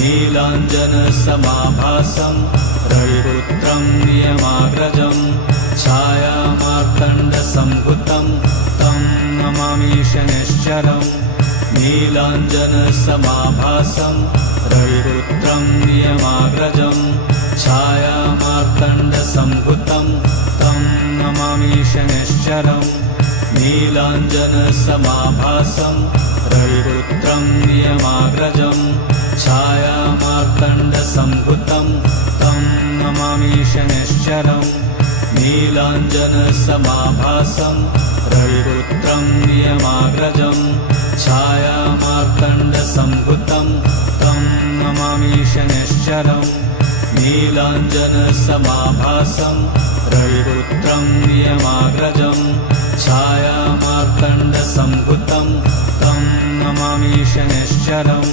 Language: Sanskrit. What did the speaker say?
नीलाञ्जनसमाभासं रविपुत्रं नियमाग्रजं छायामार्तण्डसम्भुतं तं नमामि शनैश्चरम् नीलाञ्जनसमाभासं रविपुत्रं नियमाग्रजं छायामार्तण्डसम्भुतं तं नमामि शनैश्चरम् नीलाञ्जनसमाभासं रविपुत्रं नियमाग्रजं छायामार्तण्डसम्भुतं तं नमामि शनैश्चरम् नीलाञ्जनसमाभासं रविपुत्रं नियमाग्रजं छायामार्तण्डसम्भुतं तं नमामि शनैश्चरम् नीलाञ्जनसमाभासं रविपुत्रं नियमाग्रजं छायामार्तण्डसम्भुतं तं नमामि शनैश्चरम्